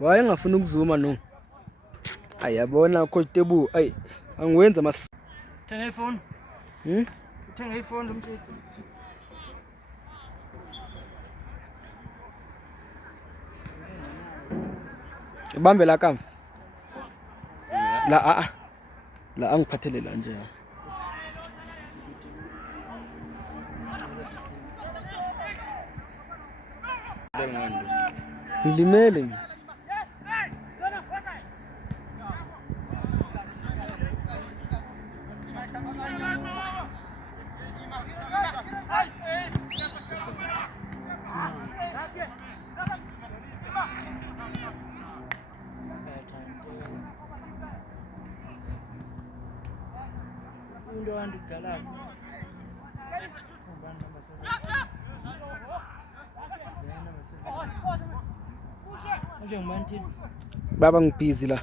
Waye engafuna ukuzuma no. Ayabona coach Tebu, angiwenza mas. Thenga iphone. Uthenga iphone umthetho. Ibambe la kamva. La angiphathele la nje. Ngilimele nje. Undo wandigalayo. Baba ngibhizi la.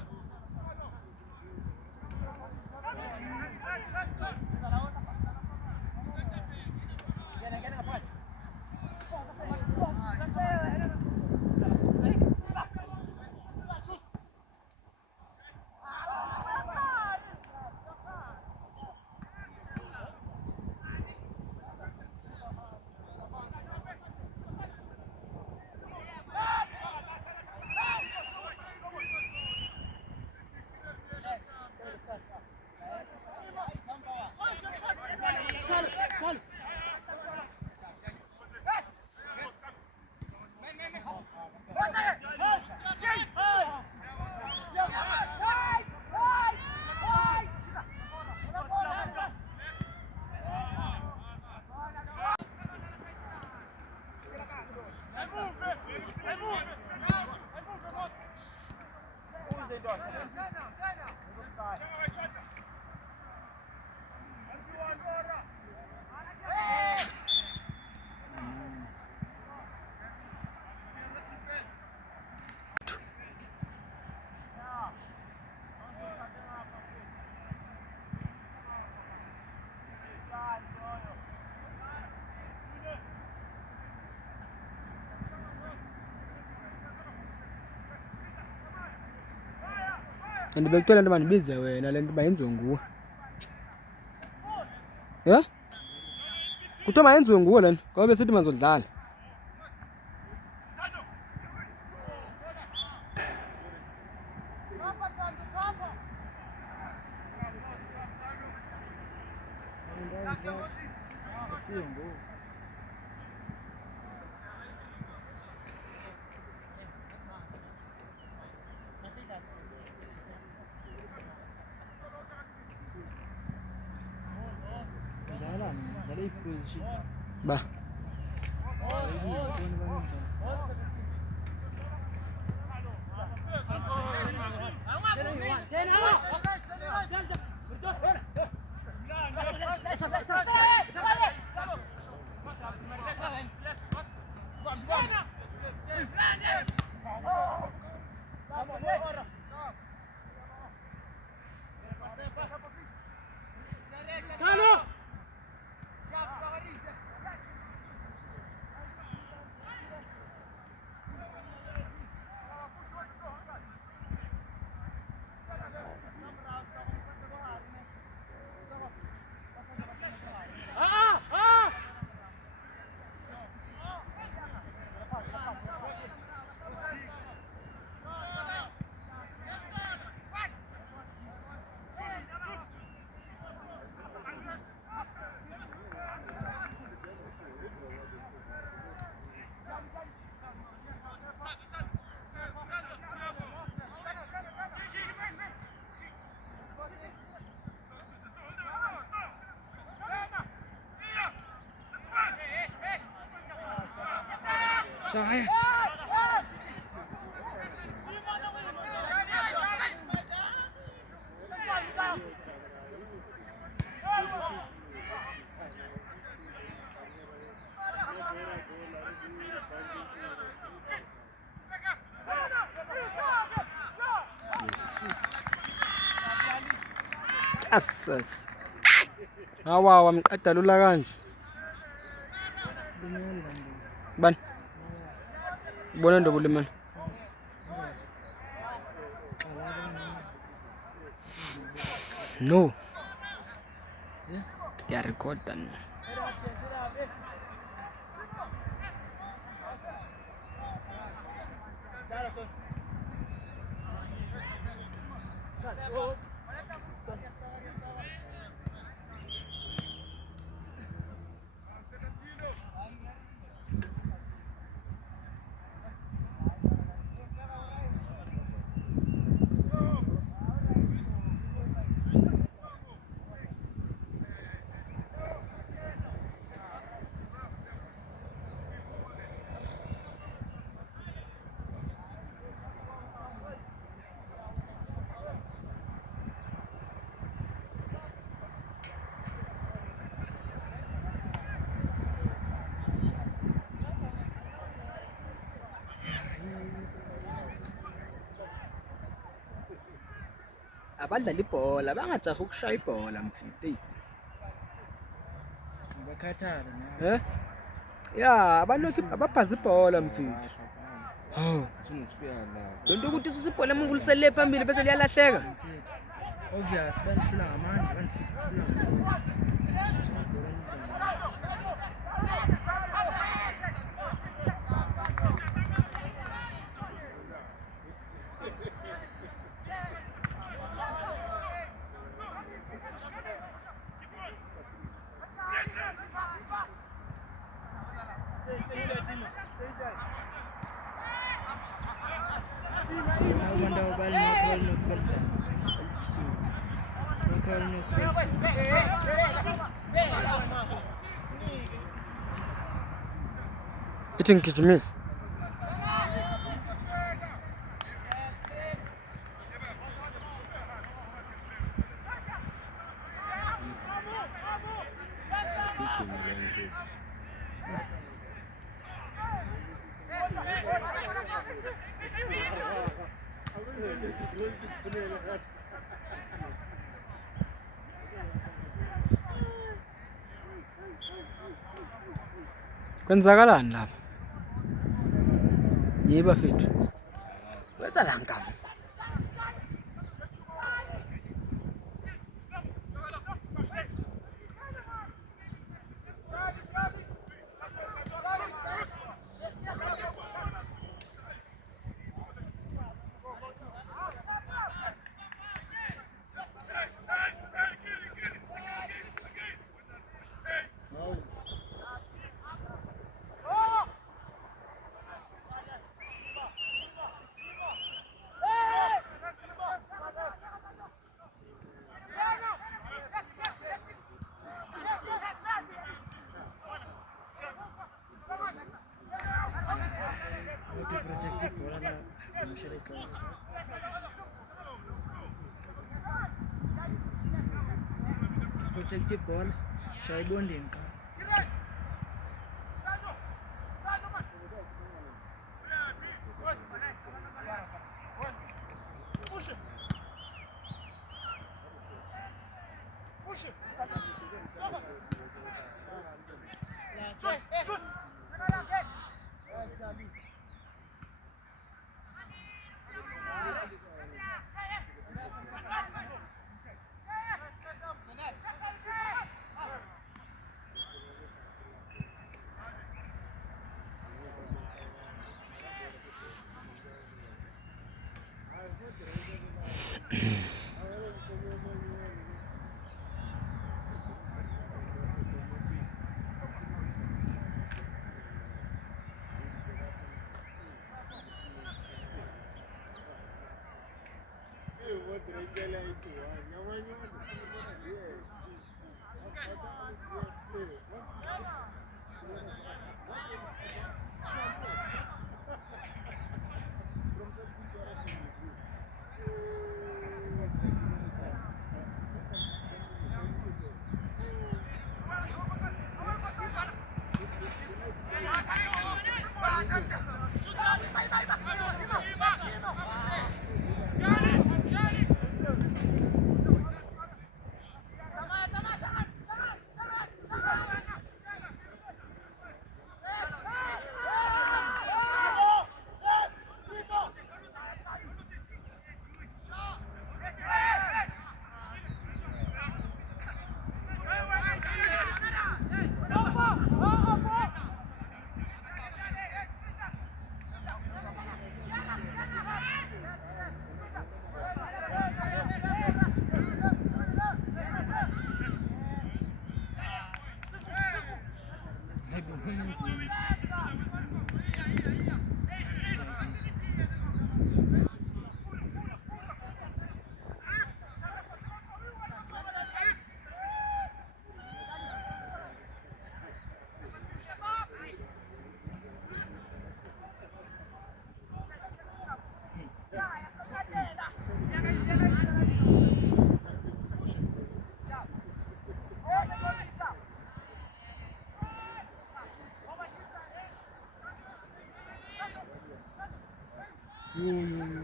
And bekuthola nto bandibize wena le nto bayenziwe nguwe. Yeah? Kuthiwa mayenziwe nguwe le nto ngoba besithi mazodlala. Ba. Saya. Asas. Hawa wamqadalula kanje. Bani? Bona ndo bulimana. No. Yeah. Ya recorda no. Abadlala ibhola bangajahi ukushaya ibhola mfiti. Ngibakhathala na. Ya, abantu abaphaza ibhola mfiti. Hawu, Sinokufika la. lento ukuthi usibhola emungulisele phambili bese liyalahleka. Obvious banifuna ngamandla banifuna. Ithi ngigijimisa. Kwenzakalani lapha? Yiba fethu. Wenza la ngani? Protect the ball. Shaya bondeni qha. Hayibo ngenzeni.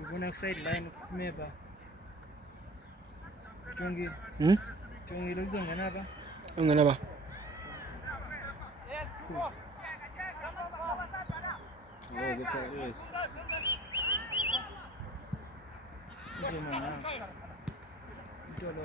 Bona ku-sideline kumeba. Jongi. Jongi lokuzongena apha. Ungena ba? Uzoma na. Itolo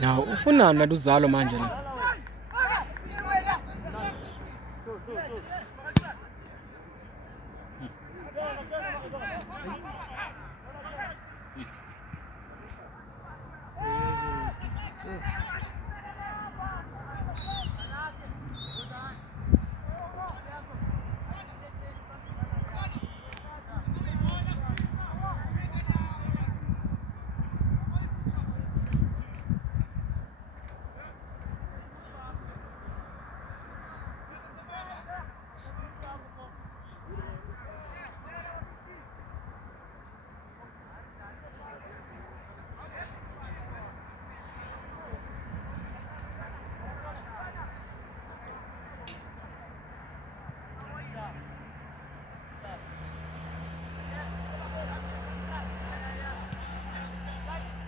Na ufuna na luzalo manje na.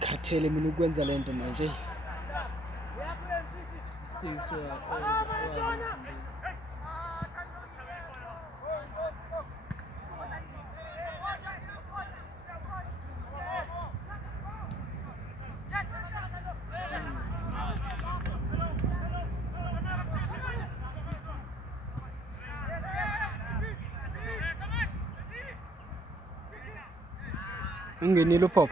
Khathele mina ukwenza lento manje. Ungenile pop.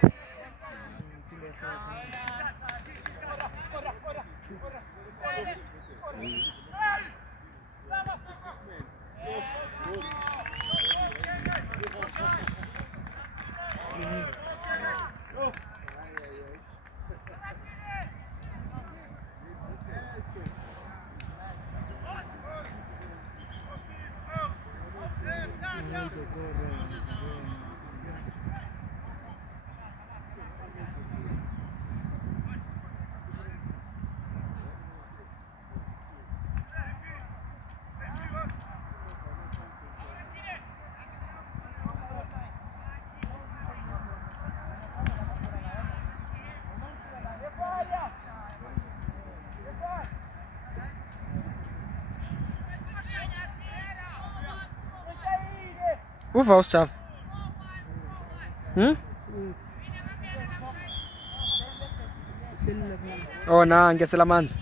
Uva usijava. Uhleli lapha. Oh na ngesela amanzi.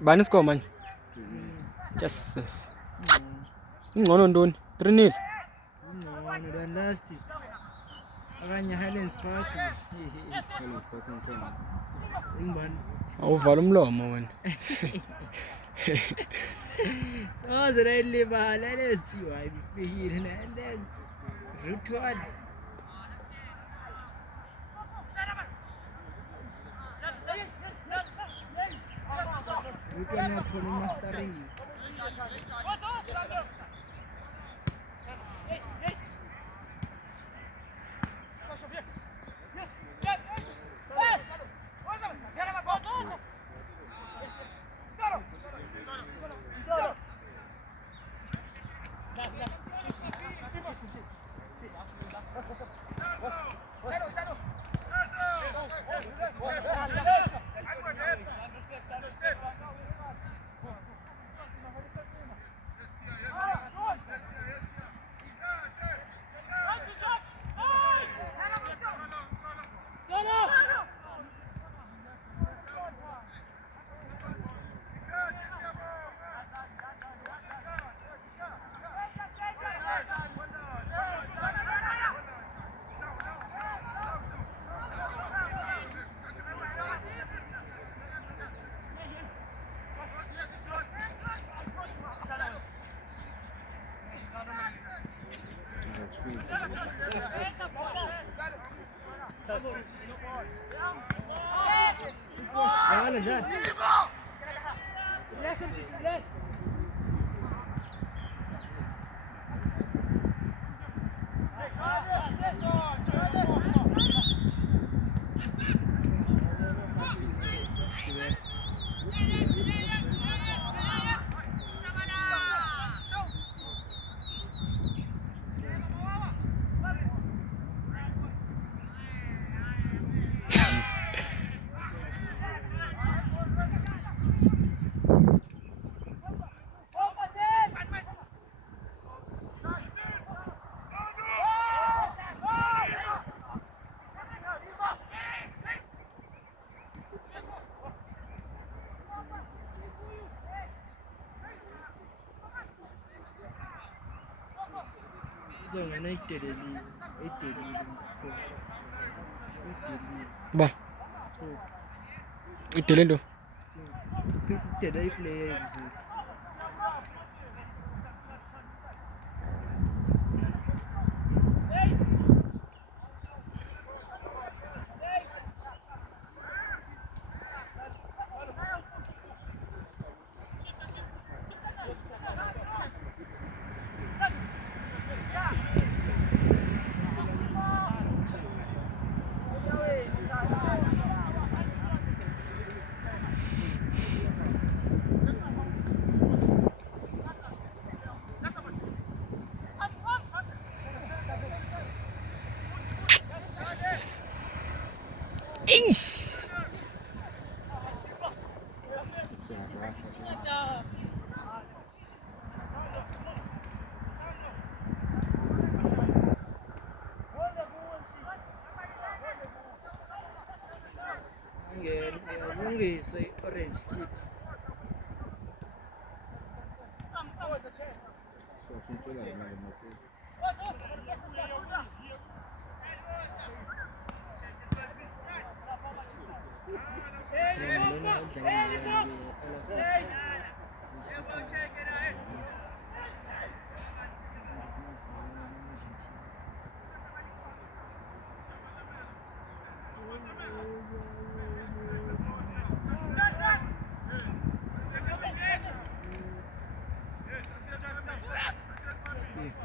Bani score manje? Jesus. Ingcono ntoni? 3-0. Ingcono than last. Akanye Highlands Park. Ingibani? Awuvala umlomo wena. Soze rayilibala lenziwa ifikile nalenzi. Ruthwad. Ruthwad nakhona uMasterini. Jangan Jan. Jangan naik tereli. Ba. Itilendo. Today players. Eish. Lungiswe orange kit.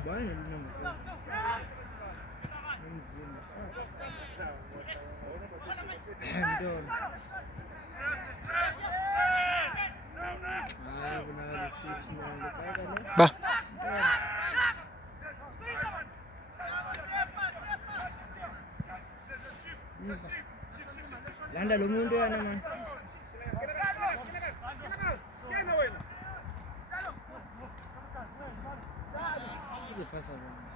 Bwana mnamfa. Mzima. Ndona. Kuna fit na Ba. Landa lo muntu yana man. Pasa bwana.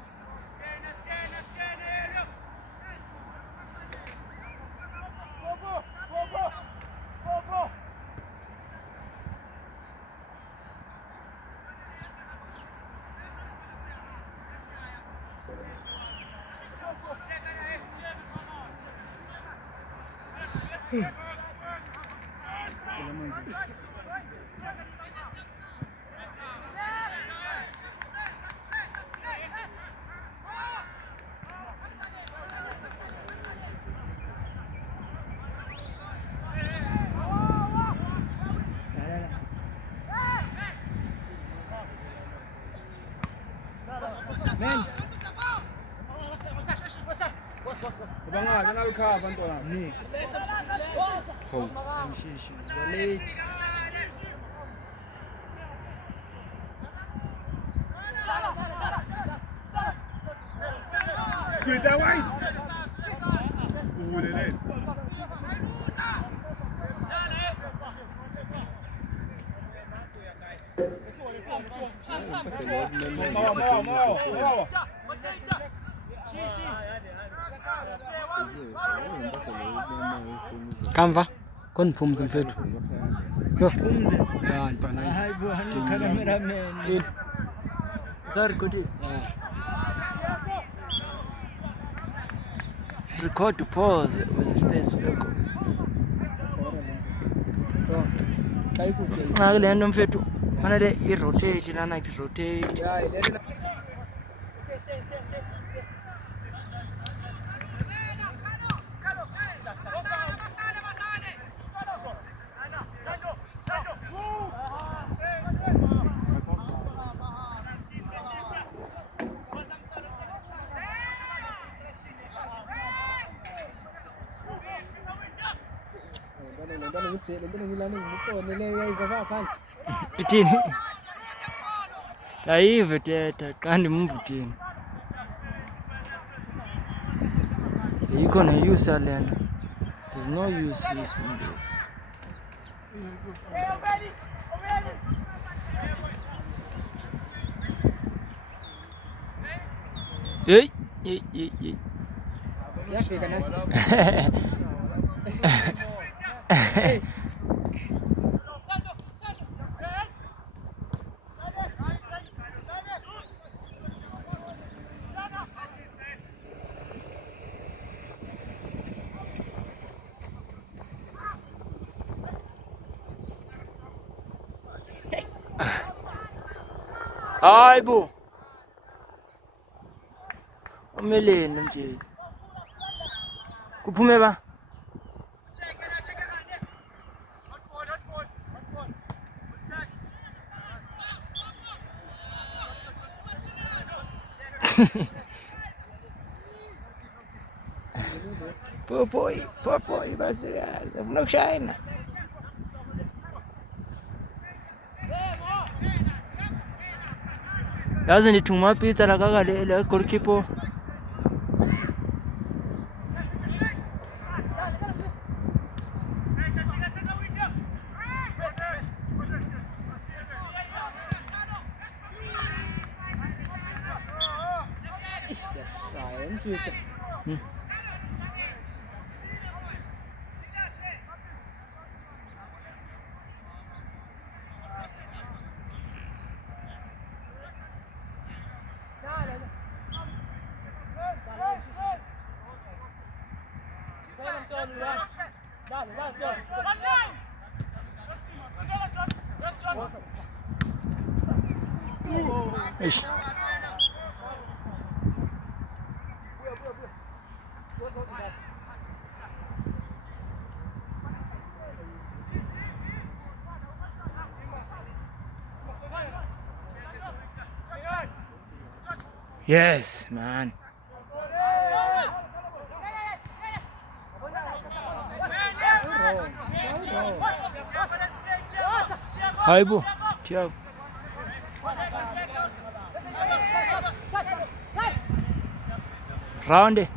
Men. Banga kana lukha bantwana. Ni. Ho. Mshishi. Late. Squid that way. Ulele. Mawa. Kamva konipfumze mfethu. Yo Pumze. ya mpana. Hayi bwana cameraman. Sorry Kodi. Record pause with space record. So kayikude. Nxa le nto mfethu fanele i-rotate lana i-rotate. Ya ilele bana ngithe lento ngilana ngikone leyo yayiva phansi. Ithini? Ayive teta xa ndimvutini. Yikho ne-use yale nto. There's no use in this. Hey. Yafika na. Hayi bo. Umeleni nje. Kuphume ba? Popoy, basirazi. Afuna kushayina. Yazi ndithuma pizza la kakale le goalkeeper. Ish. Yes, man. Haibu, Thiago. Round it.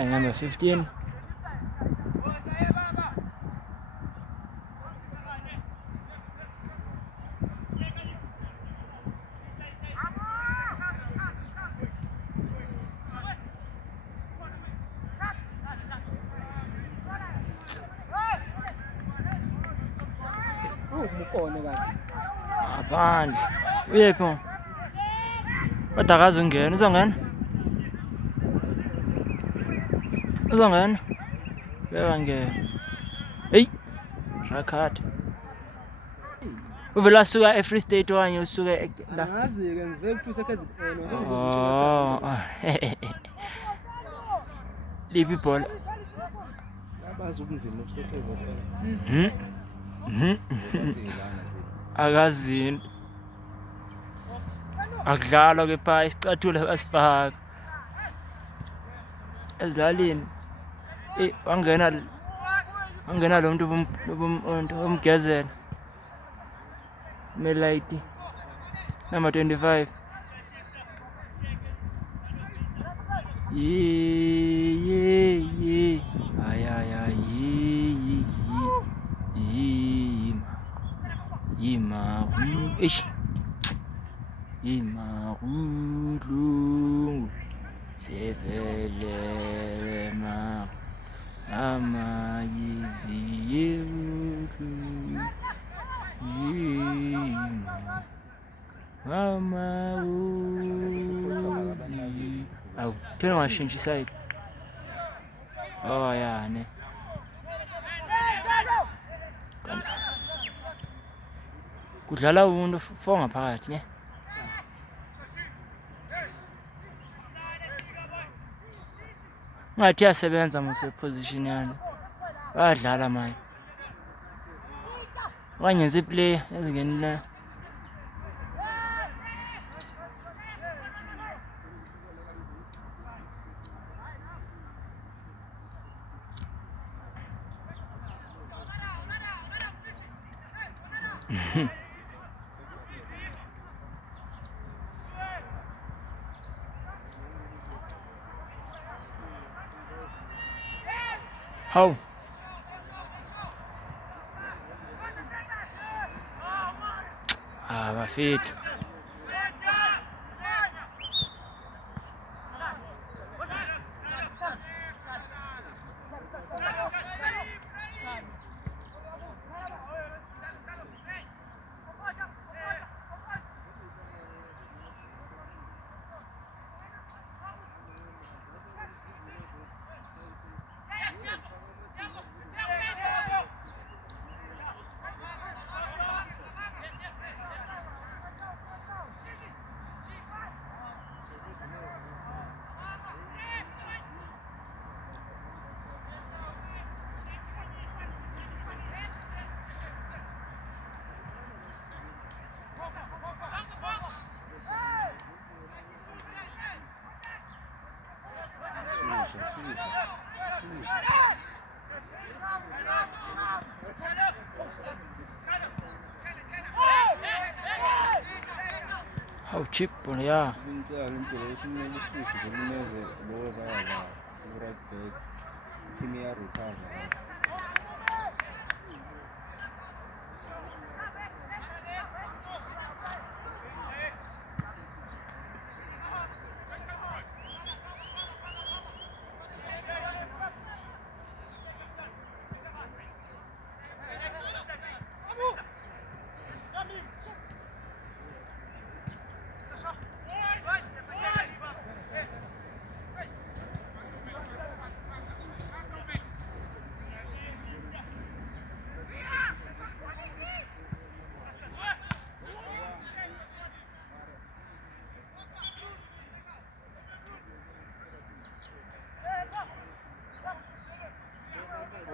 And number 15. Mukone kanti. Ngaphandle. Uyephi? Kodwa akazungena, uzongena? Uzongena? Uyangena. Hey. Rakat. Uvela suka eFree State wanye usuka la. Angazi ke ngivele kuthuse KZN Oh. Liphi ibhola? yabazi ubunzima obusephezulu phela. Akazinto. Akudlalwa ke pha isicathulo basifaka. Ezilalini. Wangena lo muntu umgezela. Melight. Number 25. Ye. Ay. Ish. Imarulu. Sebele ma. Ama yiziyelu. Mama uzi. Aw, tena washintsha side. Oh yeah, ne. Kudlala umuntu fo ngaphakathi, ne? Ngathi yasebenza mase position yana. Bayadlala manje. Wanyenza iplay ezingeni la. How? Bafethu. How cheap on ya?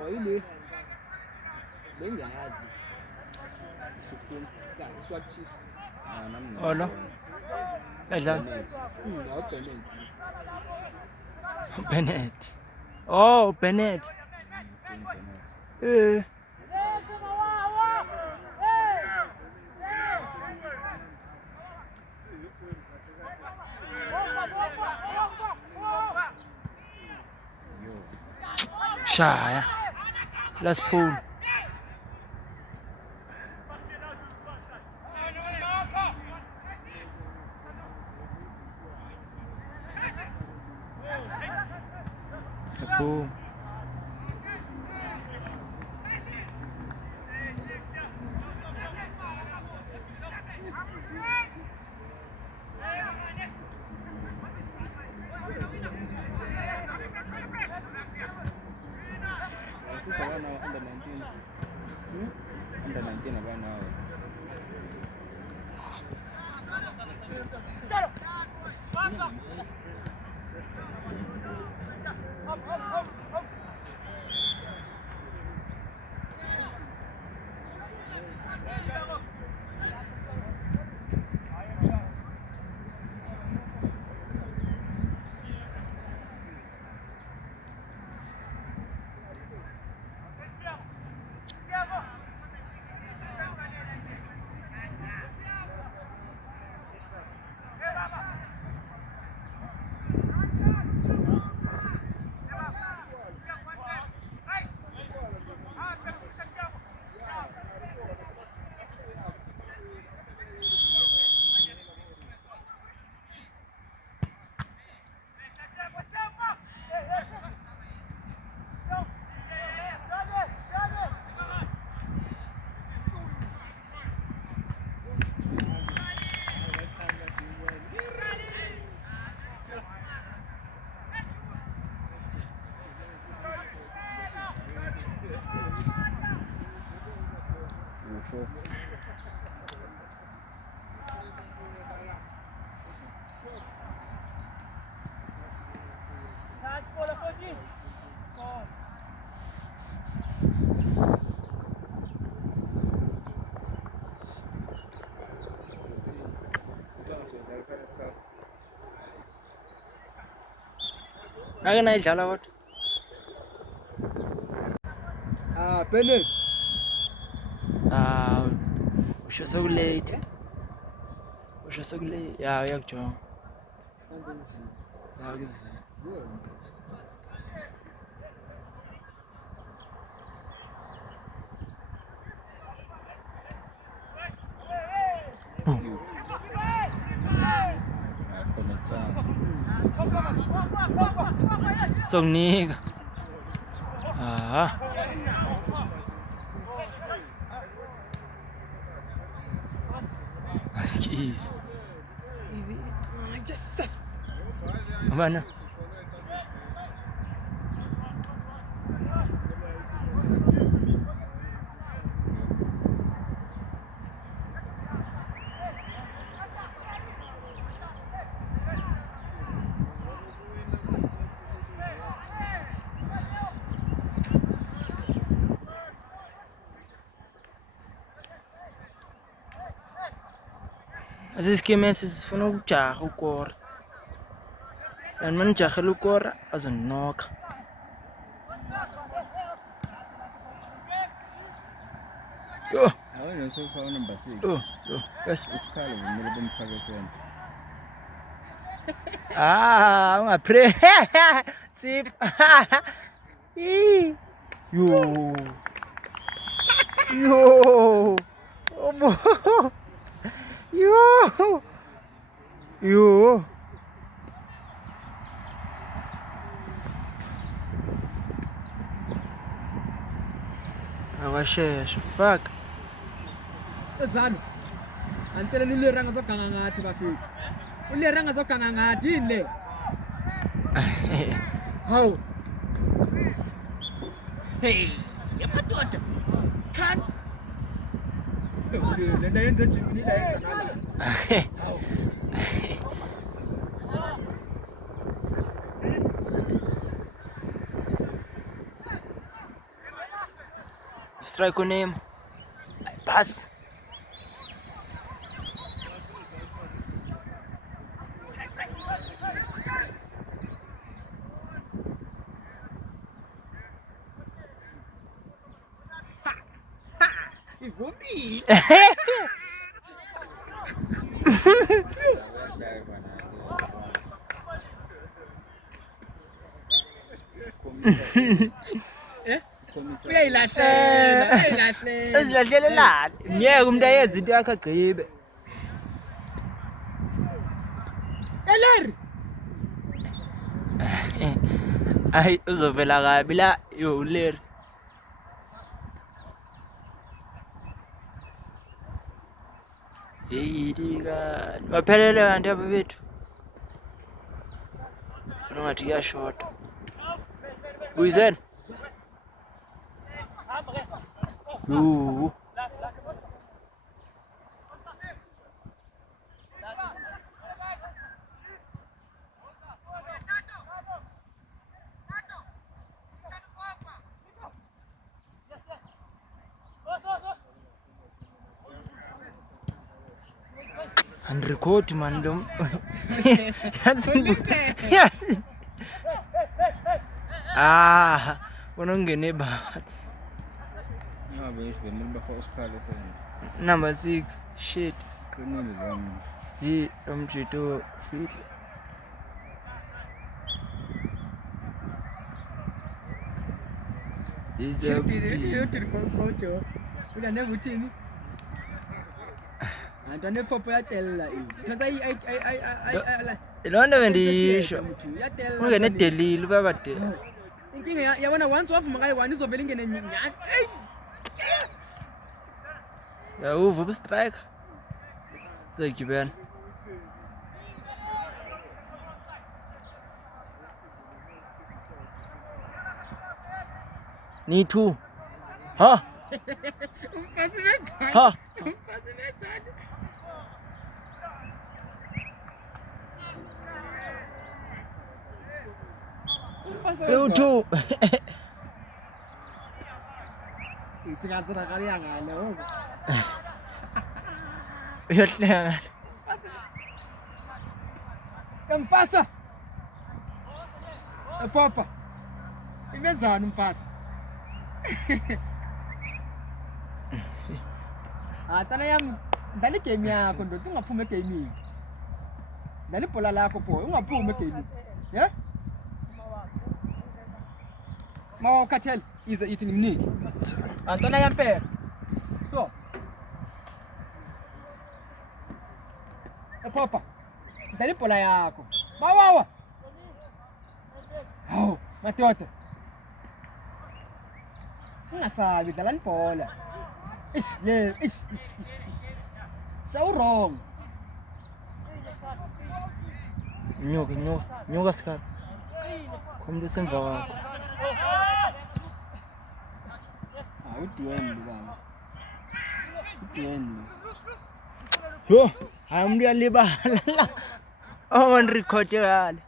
Ile bengiyazi 16 ya swat chips Oh no. Edla. Bennett. Oh, Bennett. Shaya. Last pull. Pull. Sisi wana under 19. Under 19 abana hao. Nake nayidlala kodwa. Bennett. Usho sokulate. Usho sokulate. Ya uyakujonga. Ya kuzwe. Sokunika. Skis. Mana? Asiskeme sifuna ukujaha ukora. And man jahela ukora azonnoka. Yo. Awona sofa number 6. Yo. Yes. Isikalo kumele bemfake sona. Ungapre. Tip. Yo. Obo. Yo. Awashesha. Fuck. Ezano. Antele nile ranga zoganga ngathi bafiki. Ule ranga zoganga ngathi ile. Hawu. Hey, yamadoda. Can. Le nto yenze Jimmy la yenza nala. Hawu. Strike on him. Pass. Ivumi. commit. Uyayilahlela. Ezilahlelela. Ngeke umuntu ayenze into yakhe agqibe. Eleri. Hayi uzovela kabi la yo uleri. Yidika. Baphelele kanti abethu. Ungathi kuyashota. Uyizena? Yo. And record man dom. Ah, unongene ba. Ngabe isivemile bafaka usikhala sen. Number 6. Shit. Qinile lo. He umjito fit. Is a Kocho. Udane uthini? Antone popo yatella ini. Thosa ai Ilonda bendisho. yatella. Ungene delile baba de. Inkinga yabona once wavuma kayi-1 izovela ingene nyani. Ey! Ya uvu bu strike. Zogibena. Ni too. Ha? Umfazi wenzani? Ha? Umfazi wenzani? Umfazi You wenzani? too. Singatsona kali yangale ngoku. Uyahlenga. Emfasa. Epopa. Imenzani umfasa? Tana yam dali game yakho ndothi ungaphuma egamini. Dali ibhola lakho boy, ungaphuma egamini. Yeah? Mawukhathela ize ithi ngimnike. Antona yampela. So. Epopa. Dali ibhola yakho. Bawawa. Hawu, madoda. Ungasabi dlala ibhola. Ish. So wrong. Nyuka skar. Komdu semva wakho. Udweni baba. Udweni. Yo, hayi umuntu uyalibala. On record yale.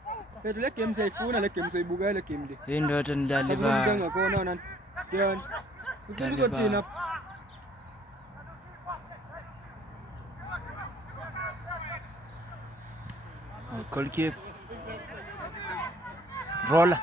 Fethu le game sayifuna le game sayibukela le game le. Indoda Sakubona ndalibala. ngakona nani. Yona. Uthi uzothina. Goalkeeper. Roller.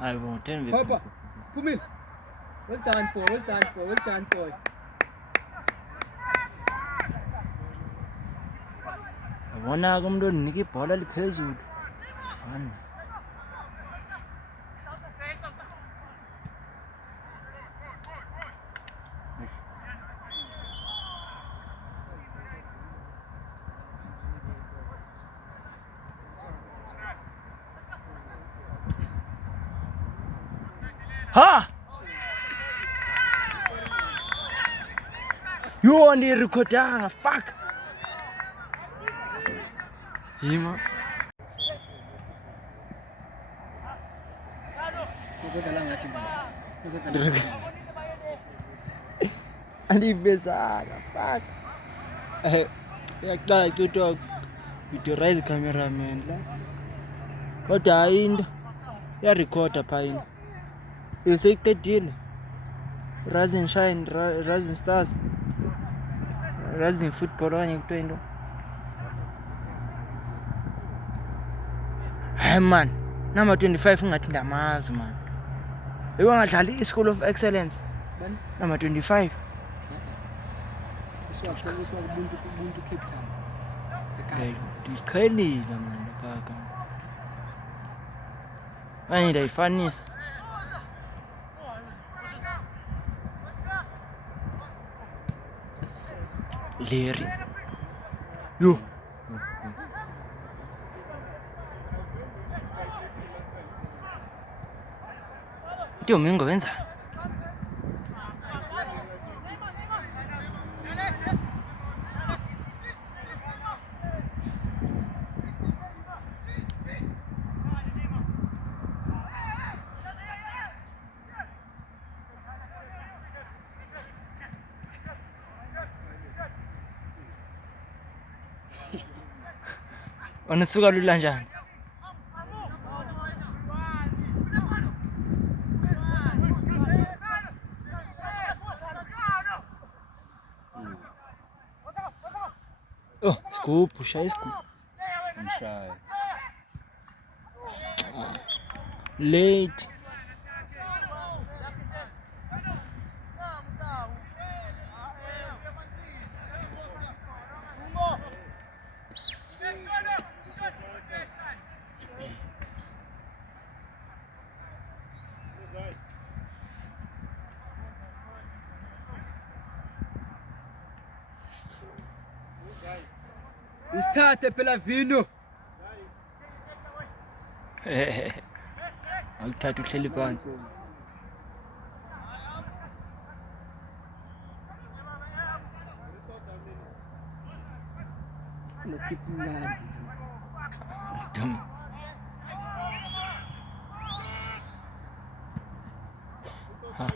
I won't tell you. Papa. Come in. Well done, boy. Wona kumntu ondinika ibhola liphezulu. Fun. Ha! You on the recording, fuck. Hima. Uzodlala ngathi ngani? Andibezaka, fuck. Yaqala kuTok video rise cameraman la. Kodwa ayinto ya recorder phayini. Useyiqedile. Rising Shine, Rising Stars. Rising Football okanye kuthiwa into. Hayi man, number 25 ungathi ndamazi man. Bewangadlali i-School of Excellence. Bani? Number 25. Iswaqheliswa kubuntu Cape Town. Hey, ndiqhelile man kaka. Manje ndayifanisa. Larry. Yo. Domingo wenza. Wanasuka lula njani? Oh, scoop, puxa scoop. I'm shy. Late. Usithathe phela vino. Awuthatha uhleli phansi. Lokhipha mnandi. Dum. Ha.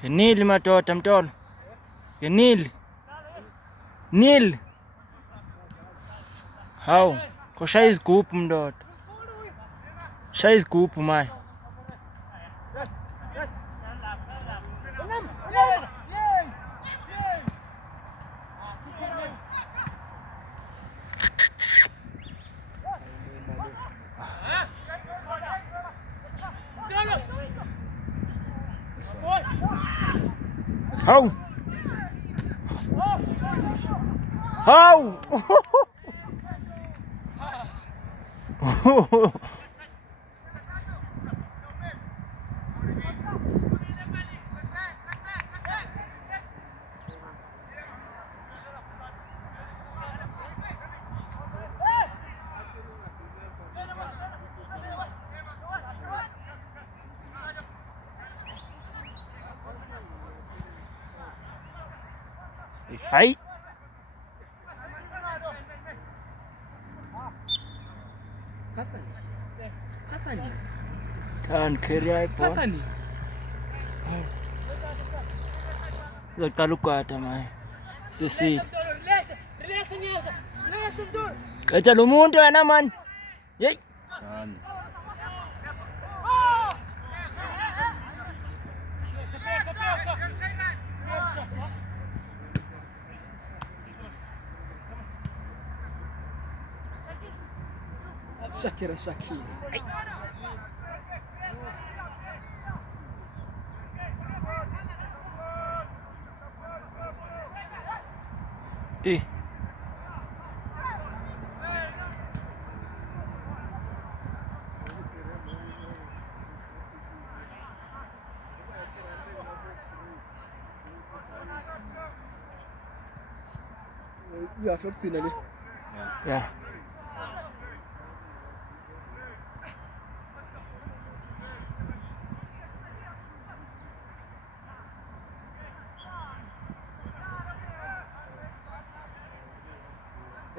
Kenili madoda mtolo. Kenili. Nil. Hawu, koshaya izigubhu mndoda. Shaya izigubhu maye. Hawu. Hawu. Hai. Pasani. Kan carry iPhone. Pasani. Uzoqala ukwata maye. Sesile. Qetha lo muntu wena man. Hey. Done. Shakira. Eh. Uyafika ukugcina le. Yeah.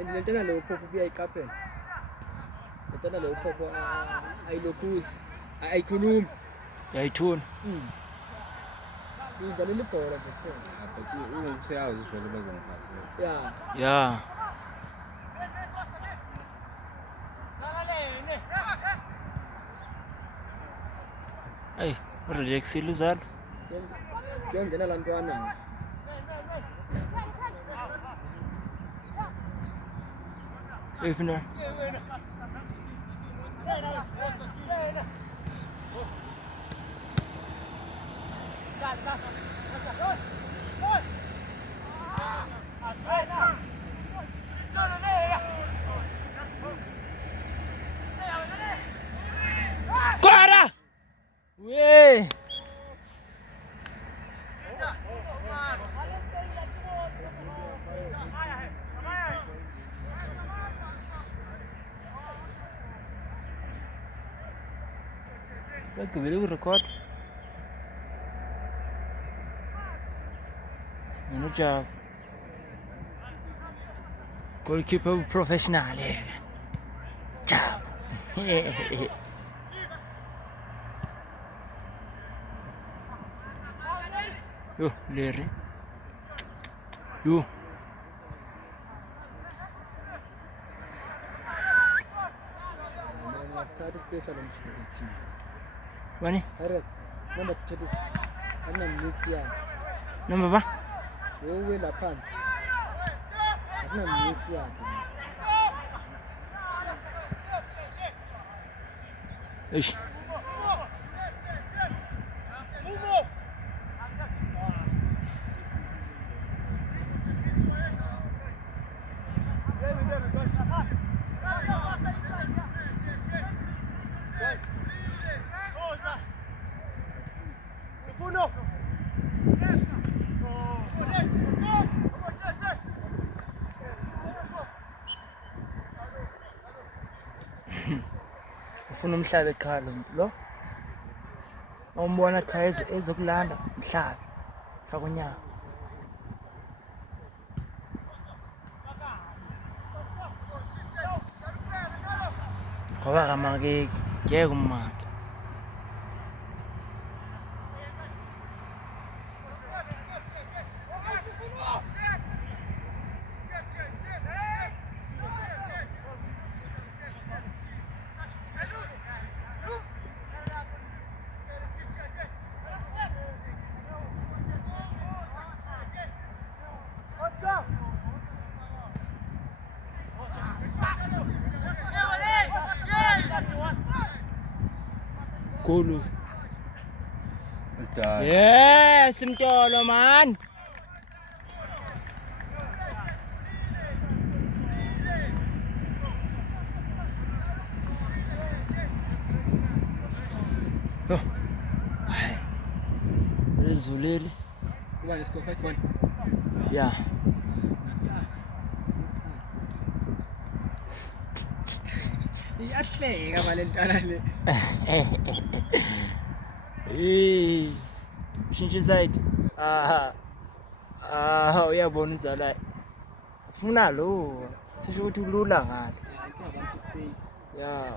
Ngilentela lo phopho kuyayiqaphela. Ngilentela lo phopho ayilokhuzi. Ayikhulumi. Yayithuna. Ngidlalela ibhola kuphela. But you say I was just really busy. Yeah. Yeah. Hey, Relaxile uzalo. Kuyongena laa ntwana. Eyiphi into? Kwara! We! Bagqibele ukurekhoda. Yena uJabu. Goalkeeper professional yena. Jabu. Yo, Larry. Yo. Start space alomjikela team. Wani? Pirates. Number 30. Akunamix yakhe. Number ba? Wowela phansi. Akunamix yakhe. Eish. Ufuna umhlabe eqhala lo. Awumbona cha ezokulanda umhlabe. Faka unyawo. Ngoba kamake ngeke ummake. Golu. Yes, Mtolo man. Oh. Rezuleli. Kuba ne score 5-1. Yeah. Iyahleka balentwana le. Eh. Shintsha side. Uyabona uzala. Ufuna lo. Sisho ukuthi ulula ngale. Abantu space. Yeah.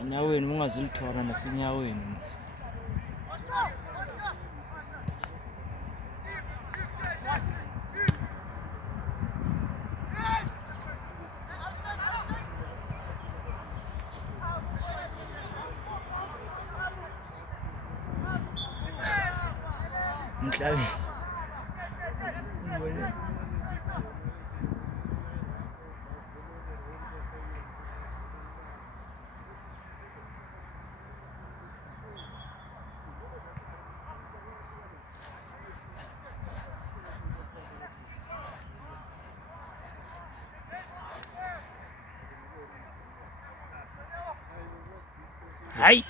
Inyaweni ungazilithola nasenyaweni mse. Mhlabi. Hai.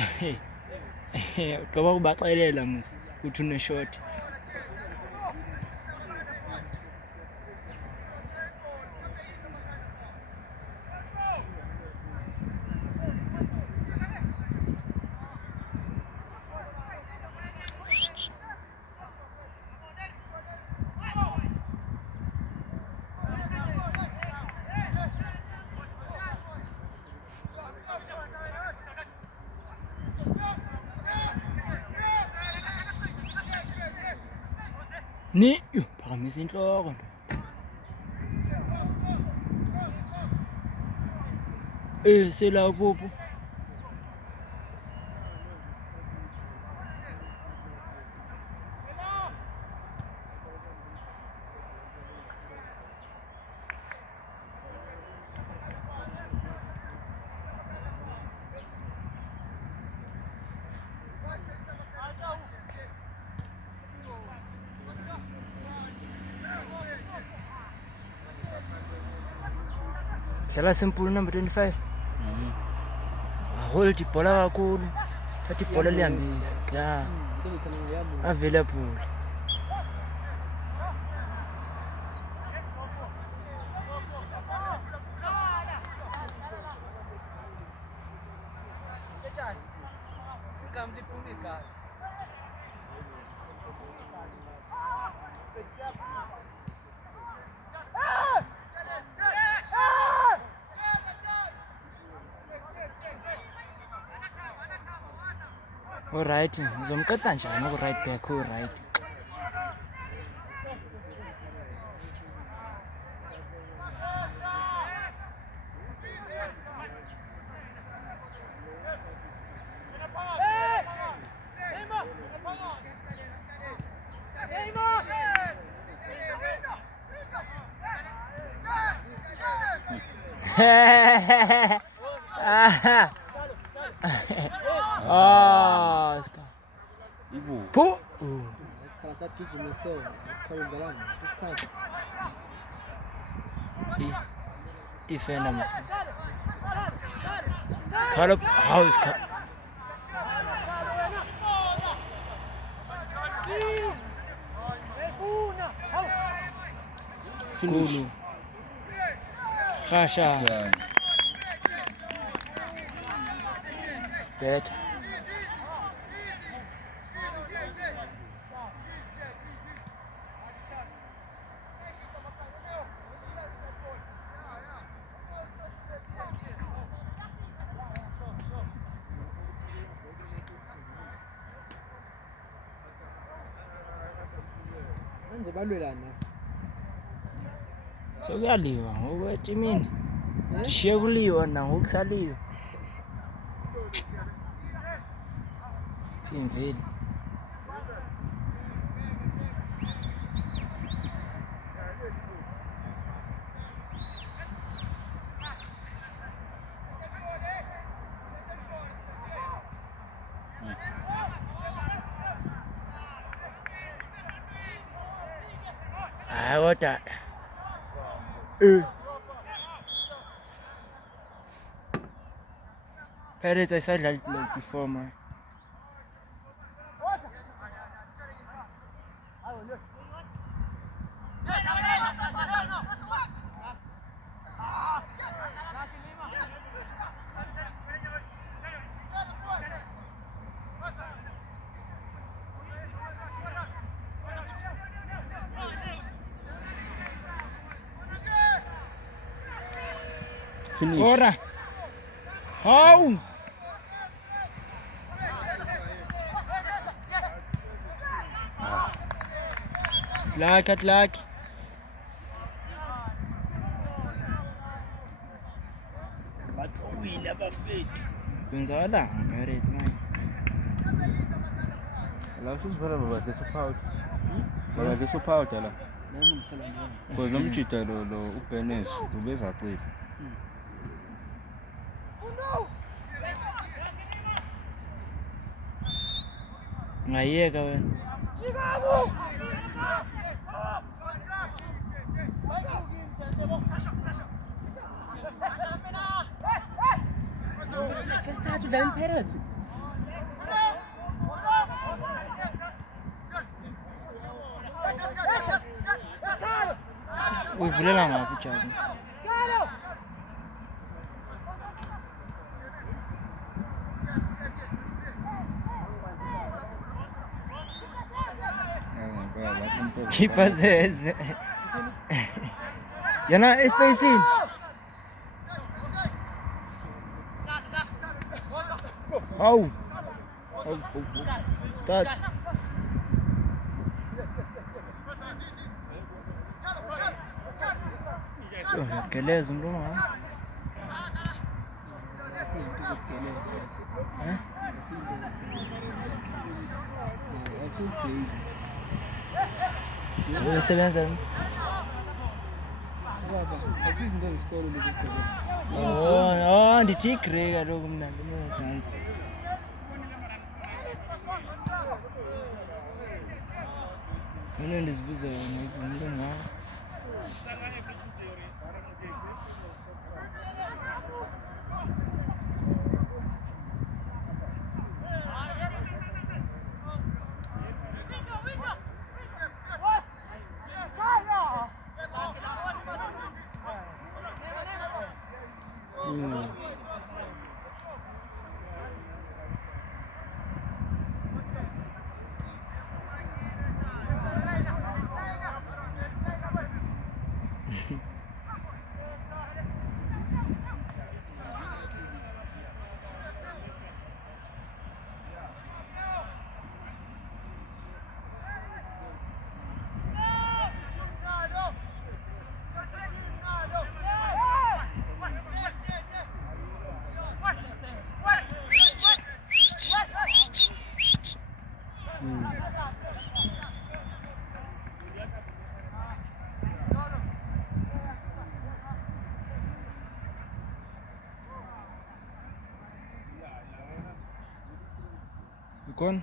Ugqiba kubaxelela mos ukuthi une-short. Yo, phakamisa inhloko nto. Sela popo. Dlala simple number 25. Hold ibhola kakhulu. Thatha ibhola lihambisa. Yeah. Available. Alright, ngizomqeda njani uku-right back u-right. Pho! Isikhathi sagijimise, isikhathi udlalana, isikhathi. Defender mos. Skhala, how is cut? Kulu. Khasha. Better. Manje balwelana. Sokuyaliwa ngokwetimini. Dishiye kuliwa na ngokusaliwa. Phimveli. What that? Pirates, I said like before, man. Finish. Ora. How? Like. But we never fit. Kwenzakala Pirates man. La usizibona baba sesuphout. Baba sesuphout la. Nami ngisebenza. Because nomjita lo uBenes ubeza cile. Ngayeka wena. First touch udlala iPirates. Uyivulela ngaphi Jabu? Chipa zeze. Yana espacing. Oh. Start. Geleza umuntu ma. Usebenza nini? Akusizinto zesikolo lezi zigqoke. Ndithi grey kaloku mna ndinezansi. Mina ndizibuza yona into ngayo. Gone.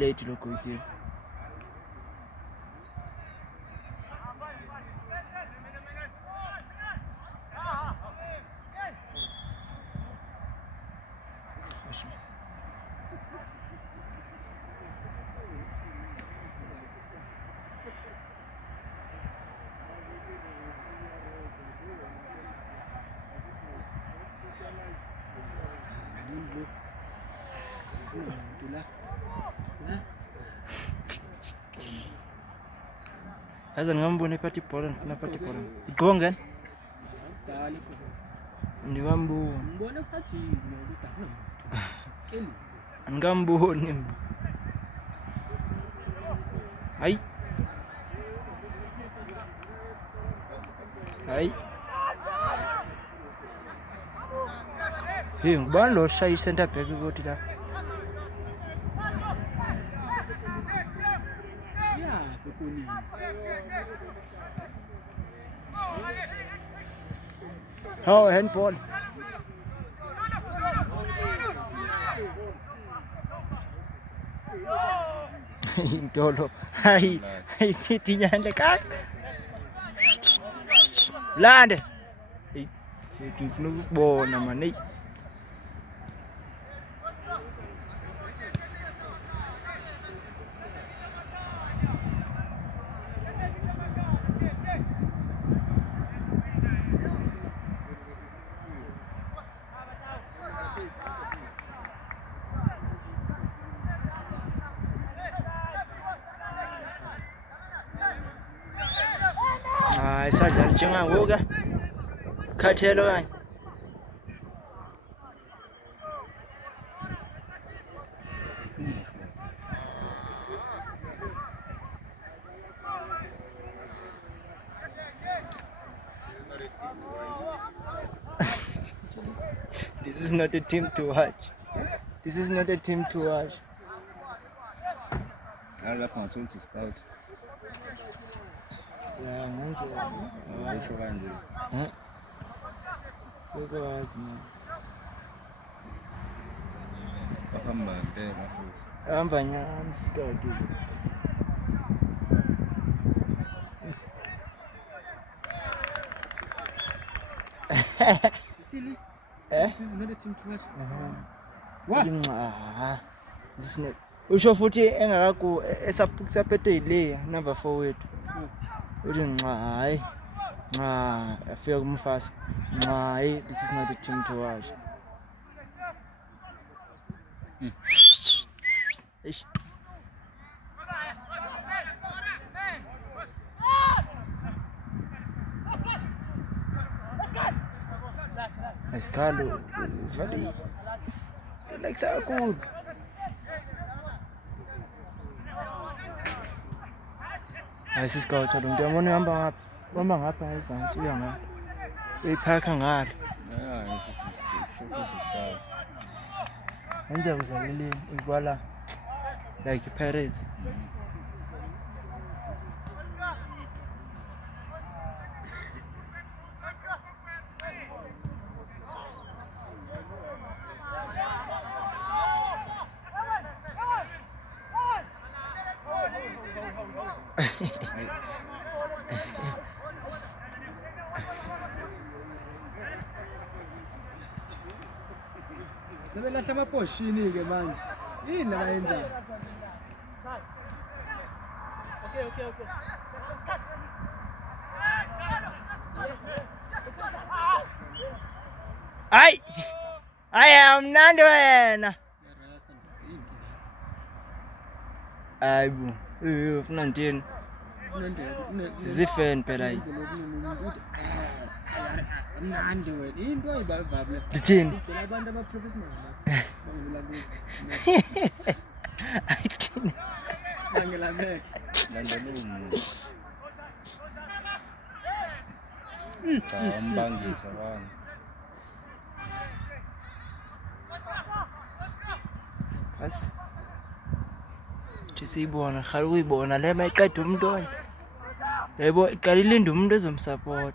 Late look here. Sasa ngambone pati pole nifuna pati pole. Igonga? Dali ko. Ndiwambu. Mbona kusathi ngokudala. Skeli. Ngambone. Hai. Hey, ngubani lo shayi center back ukuthi la? Bekuni. Oh, handball. Intolo. Hai sithi nyande ka. Lande. Hey, ngifuna ukubona manje. Isandla njengangoku khathelo kanye. This is not a team to watch. This is not a team to watch. I love my soul to scout. Yeah, Bekwazi man. bahamba ngempela futhi. Hamba nyani stadi. Tili. This is not a team to watch. What? Isine. Usho futhi engakaku esaphethe ile number 4 wethu. Uthi nca hayi. Nca afika kumfasa. Nca hayi this is not a team to watch. Ish. Escalo, vale. Like so cool. Ayisi scout lo ngiyabona uhamba ngapha ngezantsi uya ngapha. Uyiphakha ngapha. Yeah, this is guys. Enza udlaleleni ikwala like Pirates. Sebelahla amaposhini ke manje. Yini la bayenzayo? Okay. Ay! I am mnandi wena. Ayibo. Ufuna ntini? Sizifan phela yi. Mnandi wena. Into ayibababla. Lithini? Abantu ama-professional bangilabuza. Ayithini? Bangilameke. Landela cha umbangisa bani. Bas. Siyibona, khali uyibona le mayiqeda umntwana. Yebo, iqala ilinde umuntu ezomsupport.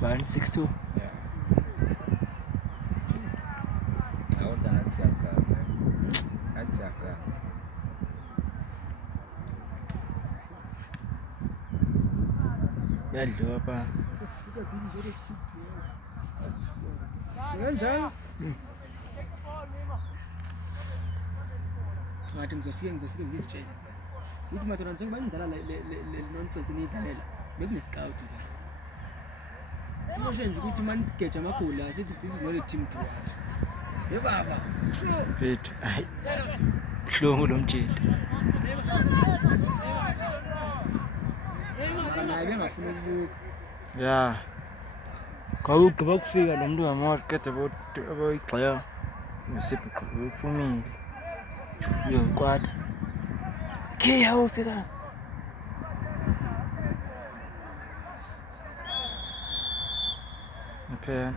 Bani 6-2. Yeah. 6-2. Awuda nathi yakala. Nathi yakala. Yadliwa pa. Kanjalo. Ngathi ngizofika ngizitshela. Uthi mathona njengoba nidlala le nonsense nidlalela. Bekunescout la. Simoshe nje ukuthi manigeja amagoli asithi this is not a team to watch. Yebaba. Fit. Hayi. Hlungu lo mjeti. Naye ngafuna ukubuka. Yeah. Kwakugqiba kufika lo muntu wamoto kade aboyigxeka. Ngisiphi uphumile. Uyokwata. Okay, awuphi ka? Phela.